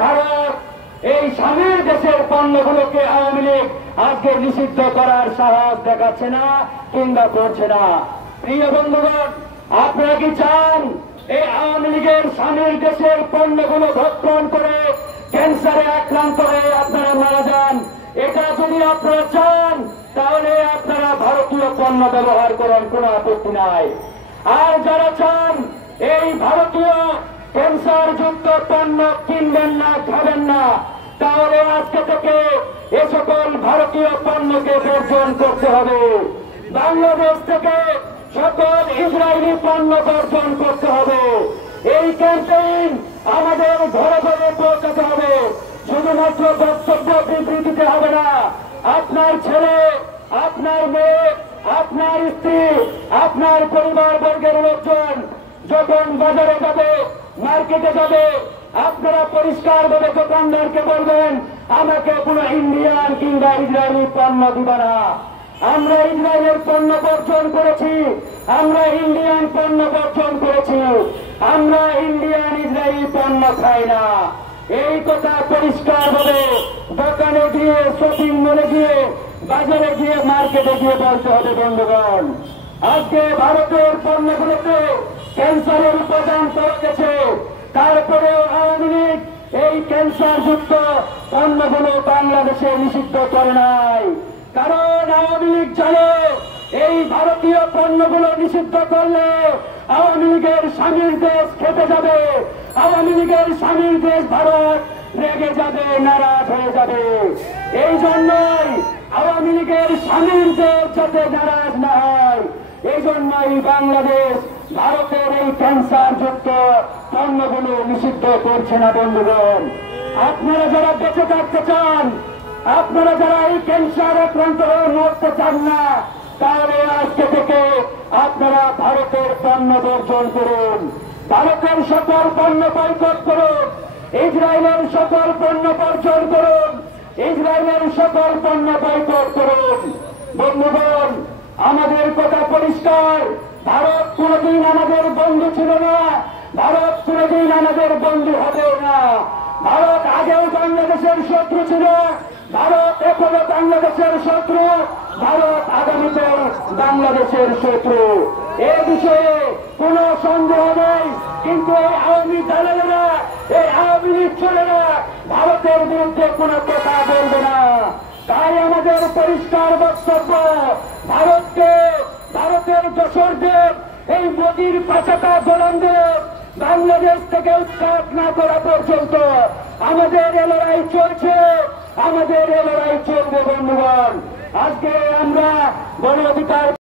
ভারত এই স্বামীর দেশের পণ্যগুলোকে আওয়ামী লীগ আজকে নিষিদ্ধ করার সাহস দেখাচ্ছে না কিংবা করছে না। প্রিয় বন্ধুগণ, আপনারা কি চান এই আওয়ামী লীগের স্বামীর দেশের পণ্যগুলো ভক্ষণ করে ক্যান্সারে আক্রান্ত হয়ে আপনারা মারা যান? এটা যদি আপনারা চান তাহলে আপনারা ভারতীয় পণ্য ব্যবহার করেন, কোনো আপত্তি নাই। আর যারা চান এই ভারতীয় ক্যান্সার যুক্ত পণ্য কিনবেন না, খাবেন না, তাহলে আজকে থেকে এ সকল ভারতীয় পণ্যকে বর্জন করতে হবে। বাংলাদেশ থেকে সকল ইসরায়েলি পণ্য বর্জন করতে হবে। এই ক্যাম্পেইন আমাদের ঘরে ঘরে পৌঁছাতে হবে। শুধুমাত্র বক্তব্য বিবৃতিতে হবে না। আপনার ছেলে, আপনার মেয়ে, আপনার স্ত্রী, আপনার পরিবার বর্গের লোকজন যখন বাজারে যাবে, মার্কেটে যাবে, আপনারা পরিষ্কার ভাবে দোকানদারকে বলবেন, আমাকে কোনো ইন্ডিয়ান কিংবা ইসরায়েলি পণ্য দিবা না। আমরা ইসরায়েলের পণ্য বর্জন করেছি, আমরা ইন্ডিয়ান পণ্য বর্জন করেছি, আমরা ইন্ডিয়ান ইসরায়েলি পণ্য খাই না। এই কথা পরিষ্কার ভাবে দোকানে গিয়ে, শপিং মলে গিয়ে, বাজারে গিয়ে, মার্কেটে গিয়ে বলতে হবে। বন্ধুগণ, আজকে ভারতের পণ্যগুলোতে ক্যান্সারের উপাদান পাওয়া গেছে, তারপরেও আওয়ামী লীগ এই ক্যান্সার যুক্ত পণ্যগুলো বাংলাদেশে নিষিদ্ধ করে নাই। কারণ আওয়ামী লীগ জানে এই ভারতীয় পণ্যগুলো নিষিদ্ধ করলে আওয়ামী লীগের স্বামীর দেশ খেতে যাবে, আওয়ামী লীগের স্বামীর দেশ ভারত রেগে যাবে, নারাজ হয়ে যাবে। এই জন্যই আওয়ামী লীগের স্বামীর দেশ যাতে নারাজ না হয়, এই জন্যই বাংলাদেশ ভারতের এই ক্যান্সার যুক্ত পণ্যগুলো নিষিদ্ধ করছে না। বন্ধুগণ, আপনারা যারা বেঁচে থাকতে চান, আপনারা যারা এই ক্যান্সার আক্রান্ত হয়ে মরতে চান না, তাহলে আজকে থেকে আপনারা ভারতের পণ্য বর্জন করুন, ভারতের সকল পণ্য বয়কট করুন, ইসরায়েলের সকল পণ্য বর্জন করুন, ইসরায়েলের সকল পণ্য বয়কট করুন। বন্ধুগণ, আমাদের কথা পরিষ্কার, ভারত কোনদিন আমাদের বন্ধু ছিল না, ভারত কোনদিন আমাদের বন্ধু হবে না। ভারত আগেও বাংলাদেশের শত্রু ছিল, ভারত এখনো বাংলাদেশের শত্রু, ভারত আগামীতেও বাংলাদেশের শত্রু। এ বিষয়ে কোন সন্দেহ নেই। কিন্তু এই আওয়ামী দালালেরা, এই আওয়ামী লীগ ছেলেরা ভারতের বিরুদ্ধে কোনো কথা বলবে না। তাই আমাদের পরিষ্কার বক্তব্য, ভারতকে, ভারতের দোসরদের, এই মোদির পাচাটা গোলামদের বাংলাদেশ থেকে উৎখাত না করা পর্যন্ত আমাদের এ লড়াই চলছে, আমাদের এ লড়াই চলবে। বন্ধুগণ, আজকে আমরা গণ